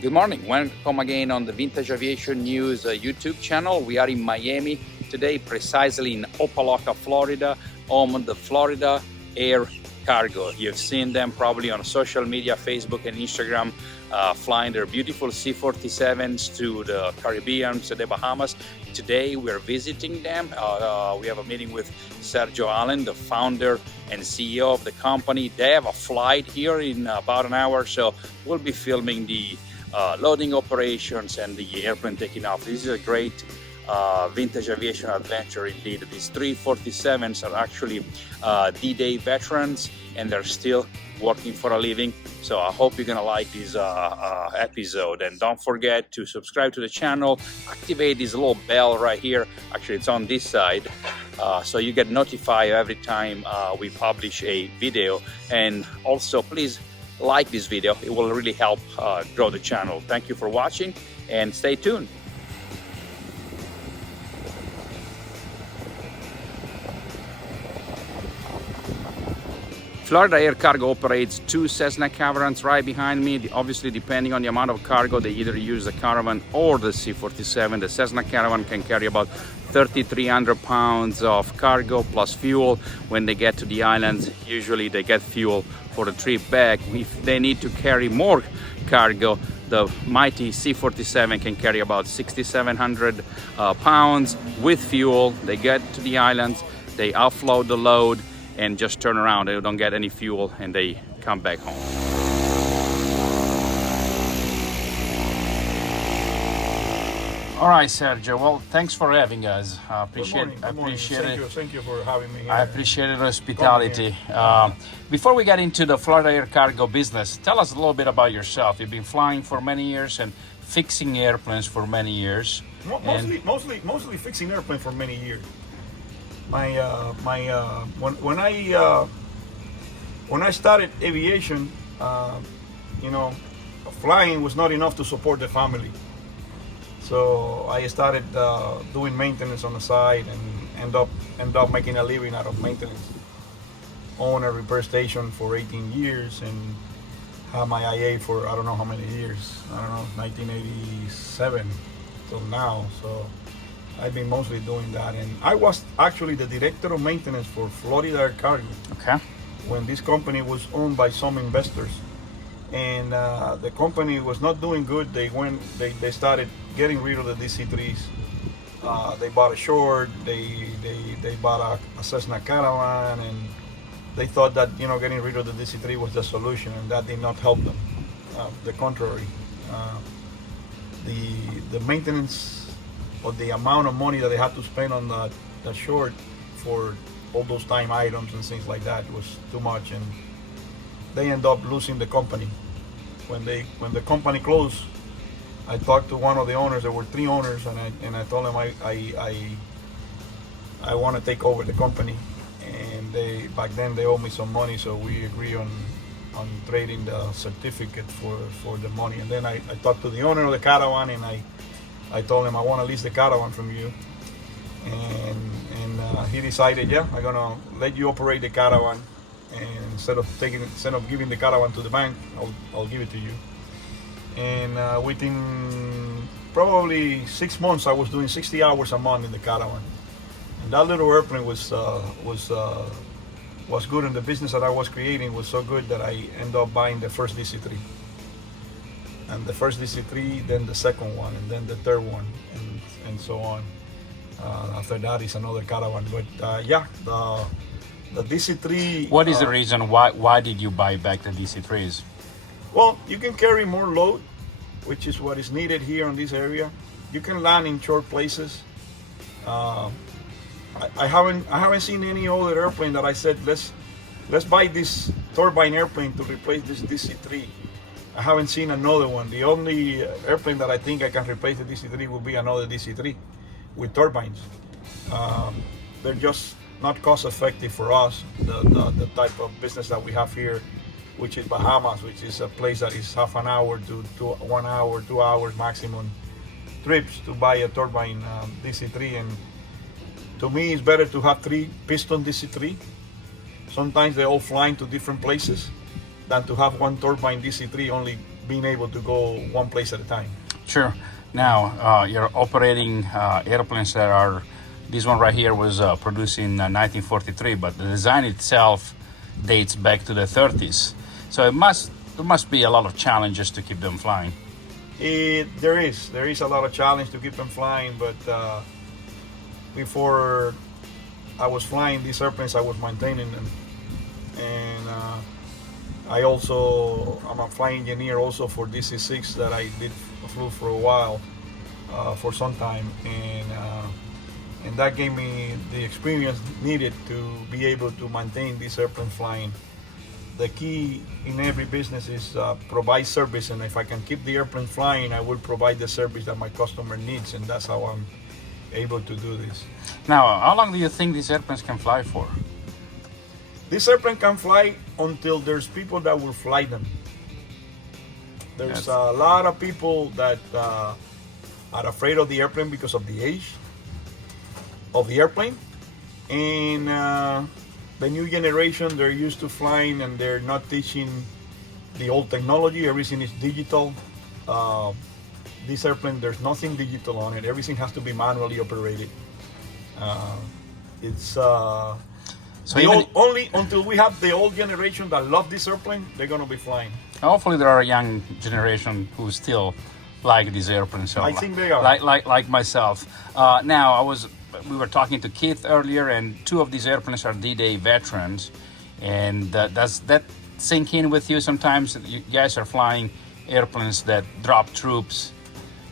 Good morning. Welcome again on the Vintage Aviation News YouTube channel. We are in Miami today, precisely in Opa-locka, Florida, home of the Florida Air Cargo. You've seen them probably on social media, Facebook and Instagram, flying their beautiful C-47s to the Caribbean, to the Bahamas. Today we're visiting them. We have a meeting with Sergio Allen, the founder and CEO of the company. They have a flight here in about an hour, so we'll be filming the loading operations and the airplane taking off. This is a great vintage aviation adventure indeed. These 347s are actually D-Day veterans, and they're still working for a living. So I hope you're gonna like this episode, and don't forget to subscribe to the channel, activate this little bell right here. Actually, it's on this side, so you get notified every time we publish a video. And also, please like this video. It will really help grow the channel. Thank you for watching and stay tuned. Florida Air Cargo operates two Cessna Caravans right behind me. Obviously, depending on the amount of cargo, they either use the Caravan or the C-47. The Cessna Caravan can carry about 3,300 pounds of cargo plus fuel. When they get to the islands, usually they get fuel for the trip back. If they need to carry more cargo, the mighty C-47 can carry about 6,700 pounds with fuel. They get to the islands, they offload the load, and just turn around. They don't get any fuel and they come back home. All right, Sergio. Well, thanks for having us. I appreciate it. Thank you for having me here. I appreciate the hospitality. Before we get into the Florida Air Cargo business, tell us a little bit about yourself. You've been flying for many years and fixing airplanes for many years. Mostly fixing airplanes for many years. When I started aviation, flying was not enough to support the family. So I started doing maintenance on the side and end up making a living out of maintenance. Own a repair station for 18 years and had my IA for I don't know how many years. I don't know, 1987 till now. So I've been mostly doing that, and I was actually the director of maintenance for Florida Air Cargo. Okay. When this company was owned by some investors, and the company was not doing good, they started getting rid of the DC-3s. They bought a short, they bought a Cessna Caravan, and they thought that getting rid of the DC-3 was the solution, and that did not help them. The contrary, the maintenance or the amount of money that they had to spend on the short for all those time items and things like that was too much, and they end up losing the company. When the company closed, I talked to one of the owners. There were three owners, and I told them I want to take over the company. And back then they owed me some money, so we agreed on trading the certificate for the money. And then I talked to the owner of the Caravan, and I told him I want to lease the Caravan from you, and he decided, yeah, I'm gonna let you operate the Caravan, and instead of giving the Caravan to the bank, I'll give it to you. And within probably 6 months, I was doing 60 hours a month in the Caravan, and that little airplane was good, and the business that I was creating was so good that I ended up buying the first DC-3. And the first DC-3, then the second one, and then the third one, and so on. After that is another Caravan. But yeah, the DC-3. What is the reason why did you buy back the DC-3s? Well, you can carry more load, which is what is needed here in this area. You can land in short places. I haven't seen any other airplane that I said let's buy this turbine airplane to replace this DC-3. I haven't seen another one. The only airplane that I think I can replace the DC-3 will be another DC-3 with turbines. They're just not cost effective for us, the type of business that we have here, which is Bahamas, which is a place that is half an hour to 1 hour, 2 hours maximum trips to buy a turbine DC-3. And to me, it's better to have 3 piston DC-3. Sometimes they all fly to different places than to have one turbine DC-3 only being able to go one place at a time. Sure. Now, you're operating airplanes that are, this one right here was produced in 1943, but the design itself dates back to the 30s. So there must be a lot of challenges to keep them flying. There is a lot of challenge to keep them flying, but before I was flying these airplanes, I was maintaining them, and I'm a flying engineer also for DC-6 that I flew for a while, for some time, and that gave me the experience needed to be able to maintain this airplane flying. The key in every business is provide service, and if I can keep the airplane flying, I will provide the service that my customer needs, and that's how I'm able to do this. Now, how long do you think these airplanes can fly for? This airplane can fly until there's people that will fly them. There's a lot of people that are afraid of the airplane because of the age of the airplane, and the new generation, they're used to flying and they're not teaching the old technology. Everything is digital. This airplane, there's nothing digital on it. Everything has to be manually operated. Only until we have the old generation that love this airplane, they're gonna be flying. Hopefully there are a young generation who still like these airplanes. So I think they are. Like myself. Now, we were talking to Keith earlier, and two of these airplanes are D-Day veterans. And does that sink in with you sometimes? You guys are flying airplanes that drop troops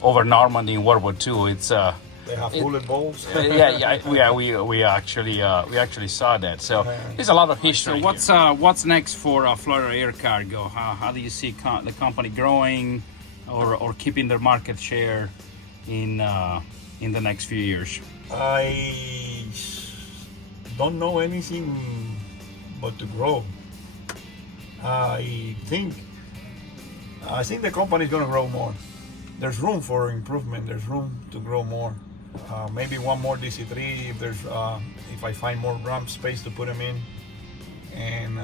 over Normandy in World War II. They have bullet bowls. We actually saw that. So there's a lot of history. So what's next for Florida Air Cargo? How do you see the company growing or keeping their market share in the next few years? I don't know anything but to grow. I think the company is going to grow more. There's room for improvement. There's room to grow more. Maybe one more DC-3 if I find more ramp space to put them in. And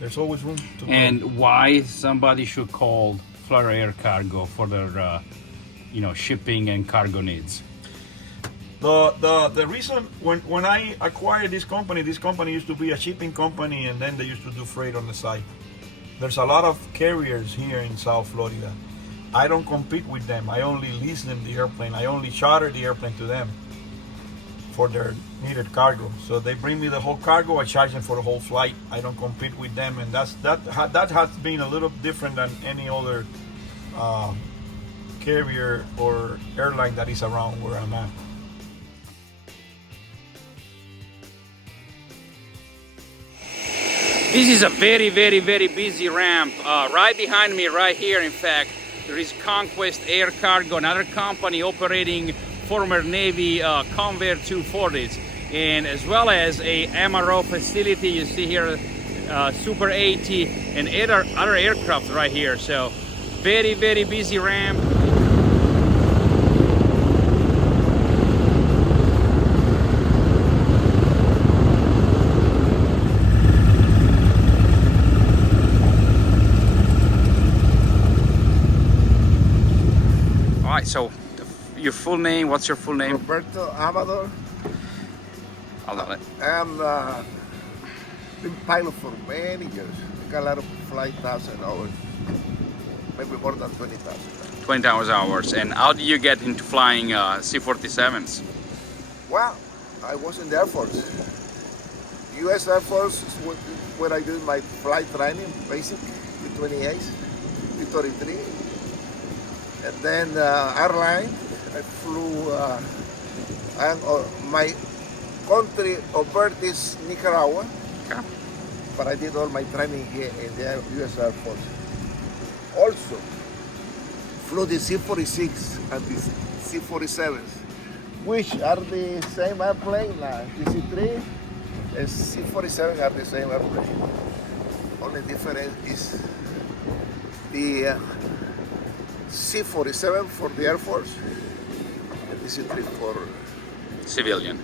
there's always room to grow. And why somebody should call Florida Air Cargo for their shipping and cargo needs? The reason when I acquired this company used to be a shipping company, and then they used to do freight on the side. There's a lot of carriers here in South Florida. I don't compete with them. I only lease them the airplane. I only charter the airplane to them for their needed cargo. So they bring me the whole cargo. I charge them for the whole flight. I don't compete with them, and that has been a little different than any other carrier or airline that is around where I'm at. This is a very, very, very busy ramp. Right behind me, right here, in fact, there is Conquest Air Cargo, another company operating former Navy Convair 240s, and as well as a MRO facility. You see here, Super 80 and other aircraft right here. So very, very busy ramp. So, your full name, what's your full name? Roberto Amador. I'm been pilot for many years. I got a lot of flight thousand hours, maybe more than 20,000. 20,000 hours. And how do you get into flying C-47s? Well, I was in the Air Force. U.S. Air Force is where I did my flight training, basic, B-28, B-33. And then airline, I flew, my country of birth is Nicaragua, Okay. but I did all my training here in the U.S. Air Force. Also, flew the C-46 and the C-47s, which are the same airplane, like DC-3 and C-47 are the same airplane. Only difference is the C-47 for the Air Force and DC-3 for Civilian.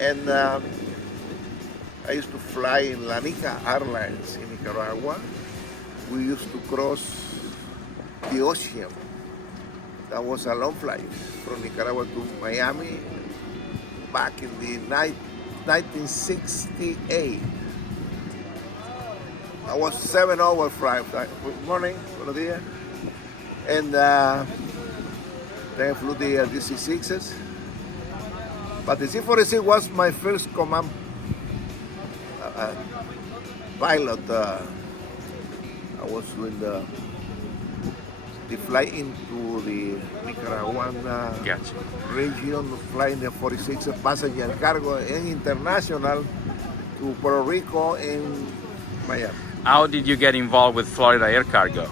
And I used to fly in La Nica Airlines in Nicaragua, we used to cross the ocean. That was a long flight from Nicaragua to Miami back in the 1968. I was 7 hour flight. Good morning, buenos días. And then I flew the DC-6s. But the C-46 was my first command pilot. I was doing the flight into the Nicaraguan Gotcha. region, flying the 46 passenger cargo and international to Puerto Rico and Miami. How did you get involved with Florida Air Cargo?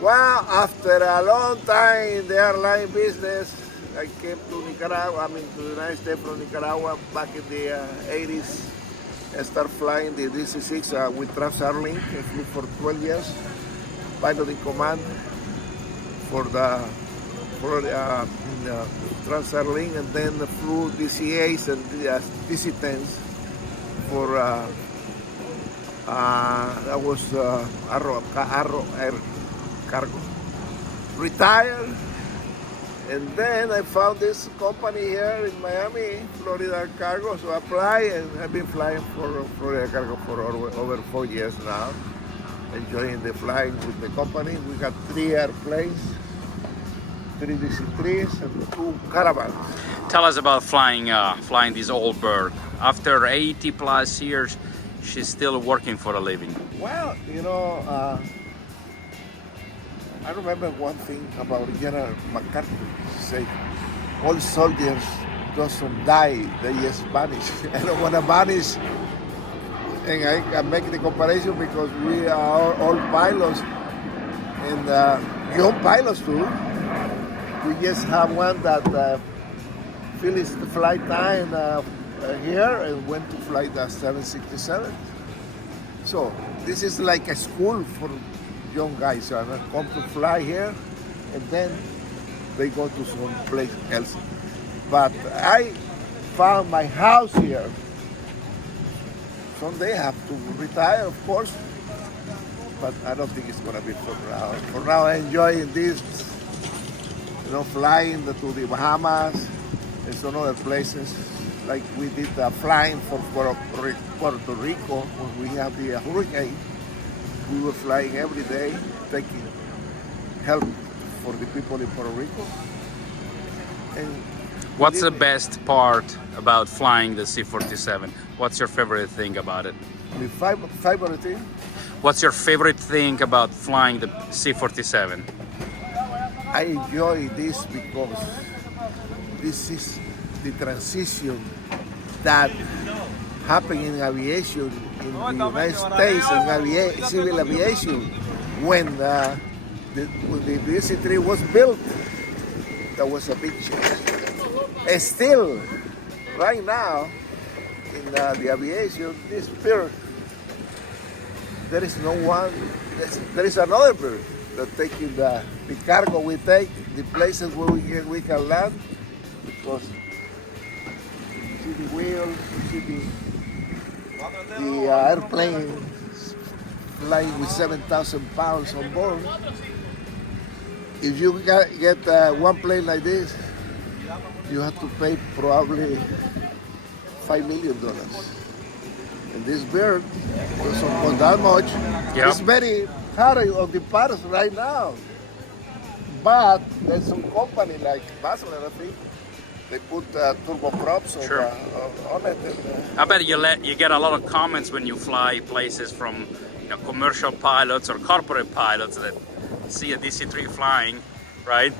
Well, after a long time in the airline business, I came to Nicaragua, to the United States from Nicaragua back in the 80s. I started flying the DC-6 with Transairlink. I flew for 12 years, pilot in command for the Transairlink, and then flew DC-8s and DC-10s for that was Arrow Air Cargo. Retired, and then I found this company here in Miami, Florida Cargo, so I applied, and I've been flying for Florida Cargo for over 4 years now, enjoying the flying with the company. We got 3 airplanes, 3 DC-3s and 2 caravans. Tell us about flying this old bird. After 80 plus years, she's still working for a living. Well, I remember one thing about General MacArthur. He said, all soldiers doesn't die, they just vanish. I don't want to vanish. And I can make the comparison because we are all pilots and young pilots too. We just have one that finished the flight time here and went to fly the 767. So this is like a school for young guys. They come to fly here and then they go to some place else. But I found my house here. Someday I have to retire, of course, but I don't think it's gonna be for now. For now, I'm enjoying this, flying to the Bahamas and some other places. Like we did flying for Puerto Rico when we had the hurricane. We were flying every day, taking help for the people in Puerto Rico. And what's the best part about flying the C-47? What's your favorite thing about it? The favorite thing? What's your favorite thing about flying the C-47? I enjoy this because this is the transition that happened in aviation in the United States, in civil aviation, when the DC-3 was built. That was a big change. And still, right now, in the aviation, this bird, there is no one, there is another bird that taking the cargo we take, the places where we can land, because you see the wheels, you see the airplane flying with 7,000 pounds on board. If you get one plane like this, you have to pay probably $5 million. And this bird doesn't cost that much. Yep. It's very hard on the parts right now. But there's some company like Basler, I think, they put turboprops Sure. on it. And, I bet you get a lot of comments when you fly places from commercial pilots or corporate pilots that see a DC-3 flying, right?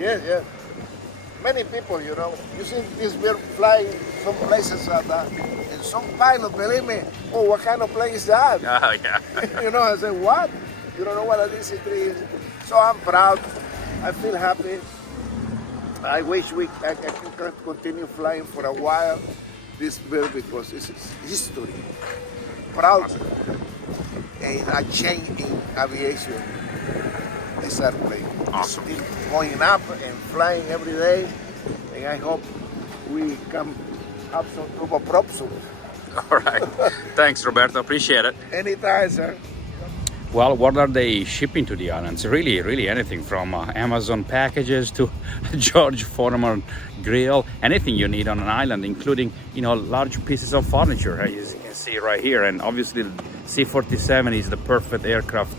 yeah. Many people, you see this bird flying some places and some pilot, believe me, oh, what kind of plane is that? Oh, yeah. I said, what? You don't know what a DC-3 is? So I'm proud. I feel happy. I wish I can continue flying for a while this bird because this is history. Proud. A change in aviation. This airplane. Awesome. Still going up and flying every day, and I hope we can have some turboprop soon. All right. Thanks, Roberto. Appreciate it. Anytime, sir. Well, what are they shipping to the islands? Really anything from Amazon packages to George Foreman grill, anything you need on an island, including, you know, large pieces of furniture, as you can see right here. And obviously, the C-47 is the perfect aircraft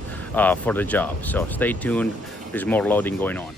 for the job. So stay tuned. There's more loading going on.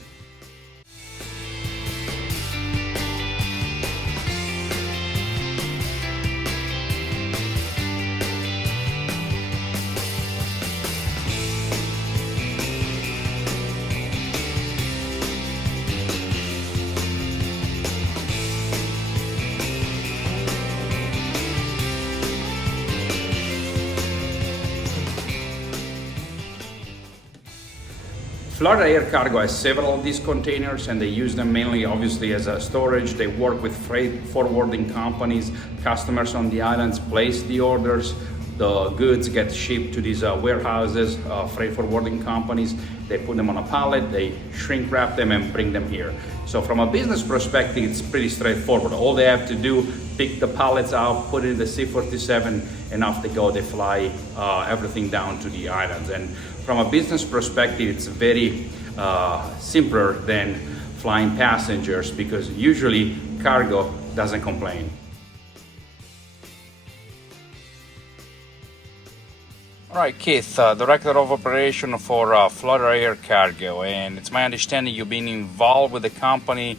Florida Air Cargo has several of these containers, and they use them mainly, obviously, as a storage. They work with freight forwarding companies. Customers on the islands place the orders. The goods get shipped to these warehouses, freight forwarding companies. They put them on a pallet, they shrink wrap them, and bring them here. So from a business perspective, it's pretty straightforward. All they have to do, pick the pallets out, put it in the C-47, and off they go. They fly everything down to the islands. And from a business perspective, it's very simpler than flying passengers, because usually cargo doesn't complain. All right, Keith, Director of Operation for Florida Air Cargo, and it's my understanding you've been involved with the company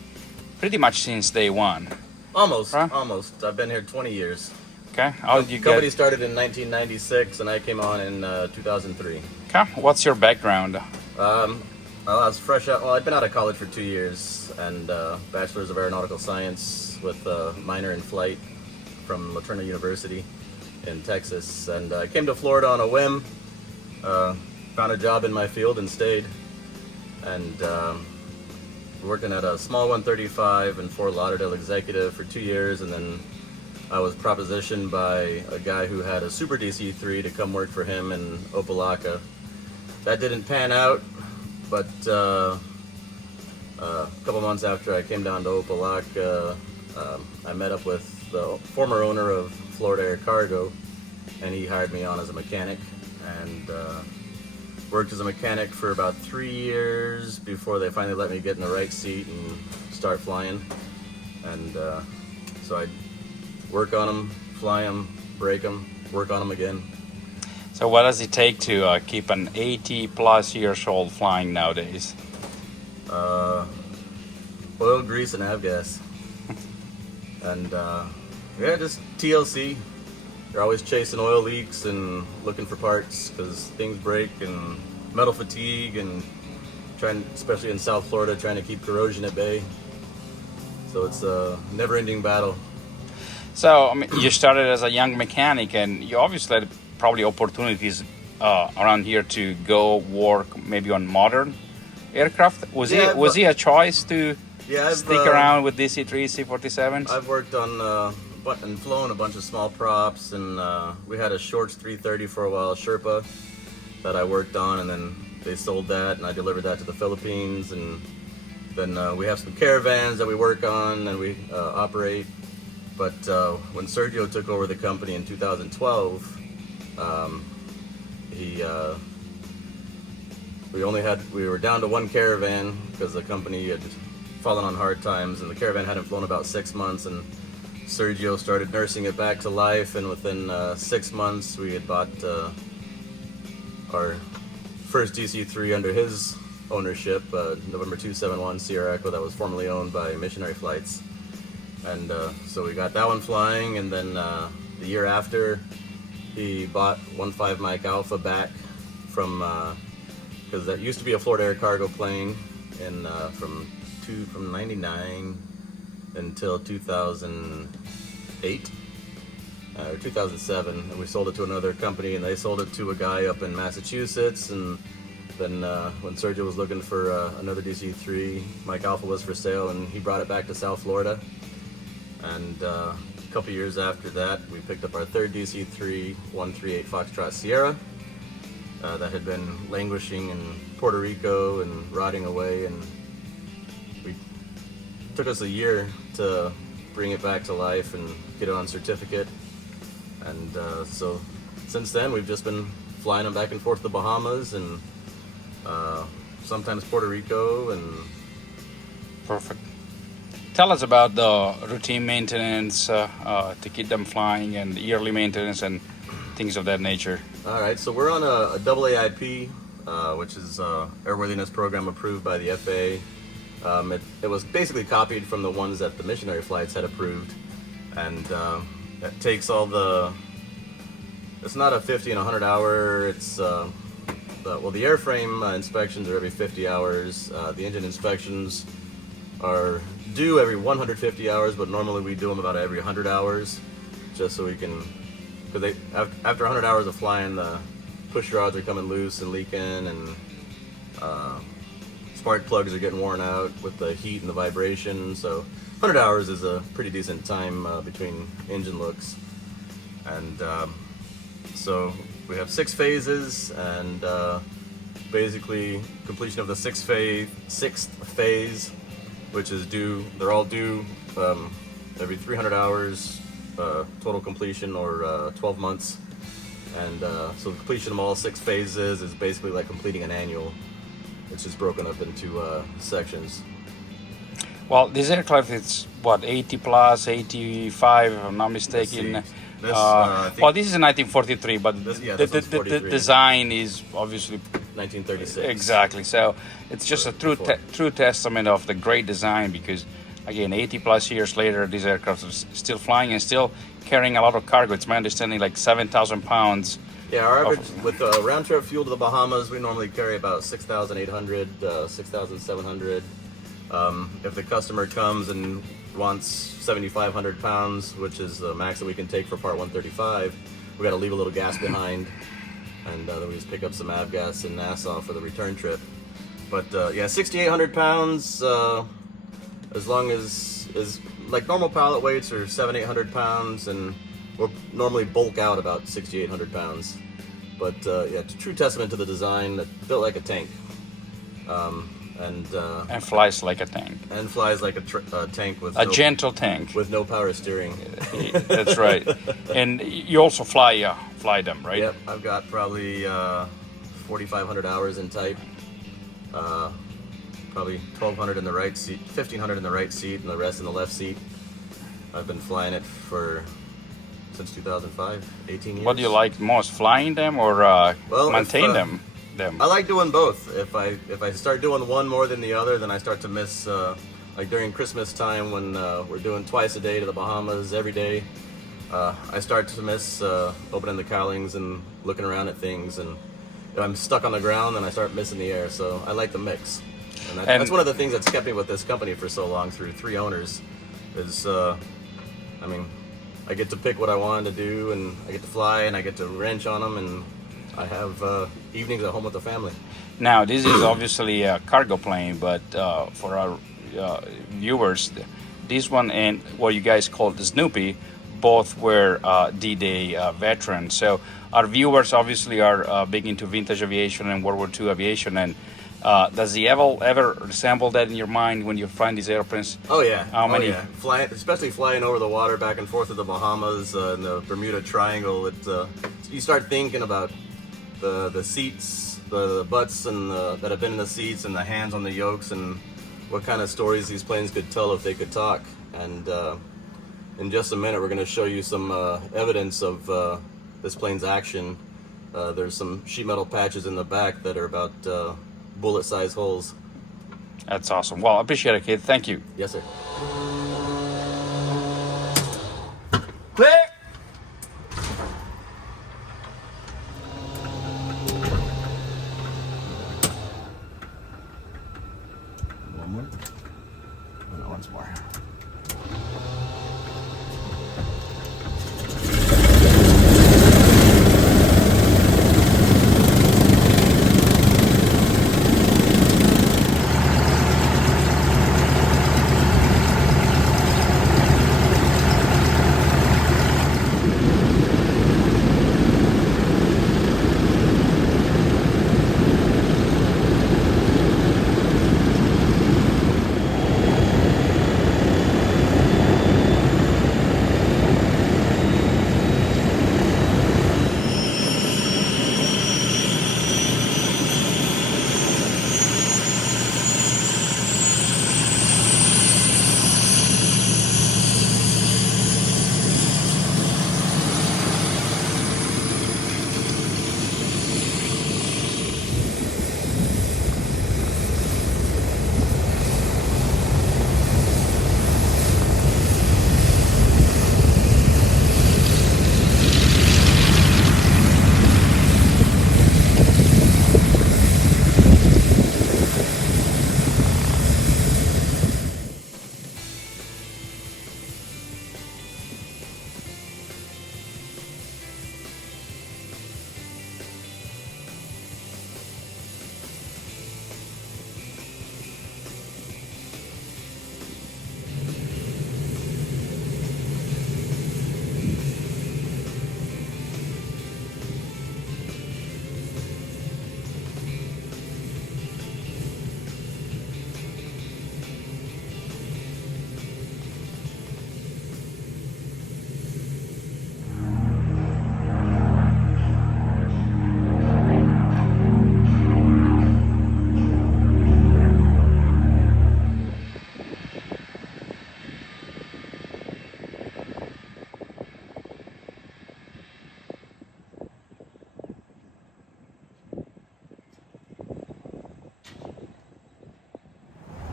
pretty much since day one. Almost, Huh? almost. I've been here 20 years. Okay, how did you The company get? started in 1996, and I came on in 2003. Okay, what's your background? Well, I was fresh out. Well, I'd been out of college for 2 years, and bachelor's of aeronautical science with a minor in flight from Laterna University in Texas. And I came to Florida on a whim. Found a job in my field and stayed. And working at a small 135 in Fort Lauderdale executive for 2 years, and then I was propositioned by a guy who had a Super DC-3 to come work for him in Opelika. That didn't pan out, but a couple months after I came down to Opelika, I met up with the former owner of Florida Air Cargo, and he hired me on as a mechanic, and worked as a mechanic for about 3 years before they finally let me get in the right seat and start flying. And so I'd work on them, fly them, break them, work on them again. So what does it take to keep an 80 plus years old flying nowadays? Oil, grease, and avgas. And yeah, just TLC. You're always chasing oil leaks and looking for parts because things break, and metal fatigue, and trying, especially in South Florida, trying to keep corrosion at bay. So it's a never-ending battle. So I mean, you started as a young mechanic, and you obviously had probably opportunities around here to go work maybe on modern aircraft. Was he a choice to stick around with DC-3, C-47s? I've worked on and flown a bunch of small props, and we had a Shorts 330 for a while, Sherpa, that I worked on, and then they sold that, and I delivered that to the Philippines. And then we have some caravans that we work on and we operate. But when Sergio took over the company in 2012, we were down to one caravan because the company had fallen on hard times, and the caravan hadn't flown about 6 months, and Sergio started nursing it back to life, and within 6 months we had bought our first DC-3 under his ownership, November 271 Sierra Echo, that was formerly owned by Missionary Flights. And so we got that one flying, and then the year after, he bought 15 Mike Alpha back from, because that used to be a Florida Air Cargo plane, and from 99 until 2008 or 2007, and we sold it to another company, and they sold it to a guy up in Massachusetts. And then when Sergio was looking for another DC-3, Mike Alpha was for sale, and he brought it back to South Florida. And a couple years after that, we picked up our third DC-3, 138 Foxtrot Sierra, that had been languishing in Puerto Rico and rotting away, and it took us a year to bring it back to life and get it on certificate. And so since then, we've just been flying them back and forth to the Bahamas and sometimes Puerto Rico. And Perfect. Tell us about the routine maintenance to keep them flying and yearly maintenance and things of that nature. all right, so we're on a double AIP, which is airworthiness program approved by the FAA. It was basically copied from the ones that the missionary flights had approved, and it takes all the. It's not a 50 and 100 hour. It's the airframe inspections are every 50 hours. The engine inspections are due every 150 hours, but normally we do them about every 100 hours, just so we can. Because after 100 hours of flying, the push rods are coming loose and leaking, and spark plugs are getting worn out with the heat and the vibration. So 100 hours is a pretty decent time between engine looks. And so we have 6 phases, and basically completion of the sixth phase, which is due, they're all due every 300 hours, total completion, or 12 months. And so the completion of all 6 phases is basically like completing an annual. It's just broken up into sections. Well, this aircraft is what, 80 plus, 85, if I'm not mistaken. Well, this is a 1943, but This the one's 43. design is obviously 1936. exactly. So it's just a true testament of the great design, because again, 80 plus years later, these aircraft are still flying and still carrying a lot of cargo. It's my understanding like 7,000 pounds. Yeah, our average with round trip fuel to the Bahamas, we normally carry about 6,800, 6,700. If the customer comes and wants 7,500 pounds, which is the max that we can take for Part 135, we got to leave a little gas behind, and then we just pick up some avgas in Nassau for the return trip. But yeah, 6,800 pounds, as long as like normal pallet weights are 700-800 pounds, and we'll normally bulk out about 6,800 pounds. But yeah, true testament to the design, built like a tank. And flies like a tank. And flies like a tank with Gentle tank. with no power steering. That's right. And you also fly them, right? Yep, I've got probably 4,500 hours in type. Probably 1,200 in the right seat, 1,500 in the right seat, and the rest in the left seat. I've been flying it since 2005, 18 years. What do you like most, flying them or maintain them? I like doing both. If I start doing one more than the other, then I start to miss. Like during Christmas time, when we're doing twice a day to the Bahamas every day, I start to miss opening the cowlings and looking around at things. And if I'm stuck on the ground, then I start missing the air. So I like the mix. And that's one of the things that's kept me with this company for so long, through 3 owners, is I mean, I get to pick what I want to do, and I get to fly, and I get to wrench on them, and I have evenings at home with the family. Now, this is obviously a cargo plane, but for our viewers, this one and what you guys call the Snoopy, both were D-Day veterans. So our viewers obviously are big into vintage aviation and World War II aviation. And does the ever resemble that in your mind when you find these airplanes? Oh yeah. How many? Oh, yeah. Especially flying over the water back and forth to the Bahamas and the Bermuda Triangle. You start thinking about the seats, the butts, and that have been in the seats, and the hands on the yokes, and what kind of stories these planes could tell if they could talk. And in just a minute, we're going to show you some evidence of this plane's action. There's some sheet metal patches in the back that are about bullet-sized holes. That's awesome. Well, I appreciate it, kid. Thank you. Yes, sir. Click! One more. No, once more.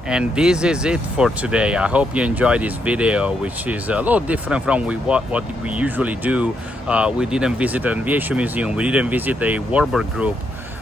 And this is it for today. I hope you enjoyed this video, which is a little different from what we usually do. We didn't visit an aviation museum, we didn't visit a warbird group,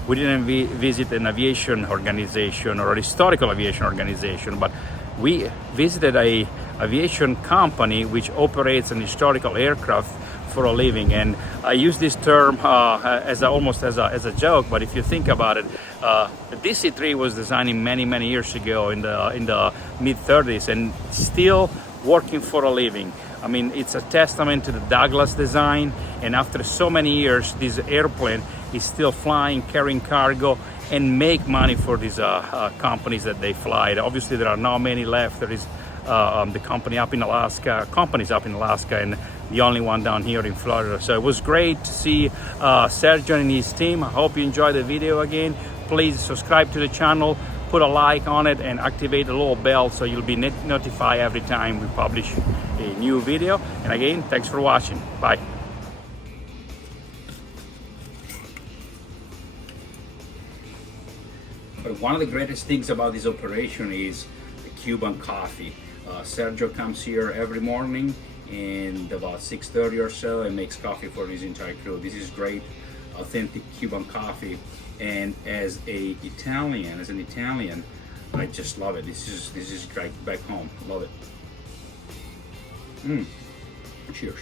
we didn't visit an aviation organization or a historical aviation organization, but we visited a aviation company which operates an historical aircraft for a living. And I use this term almost as a joke, but if you think about it, the DC-3 was designed many years ago in the mid-30s and still working for a living. I mean, it's a testament to the Douglas design, and after so many years, this airplane is still flying, carrying cargo, and make money for these companies that they fly. Obviously, there are not many left. There is the companies up in Alaska, and the only one down here in Florida. So it was great to see Sergio and his team. I hope you enjoyed the video again. Please subscribe to the channel, put a like on it, and activate the little bell so you'll be notified every time we publish a new video. And again, thanks for watching. Bye. But one of the greatest things about this operation is the Cuban coffee. Sergio comes here every morning and about 6:30 or so and makes coffee for his entire crew. This is great, authentic Cuban coffee. And as an Italian, I just love it. This is great back home. Love it. Cheers.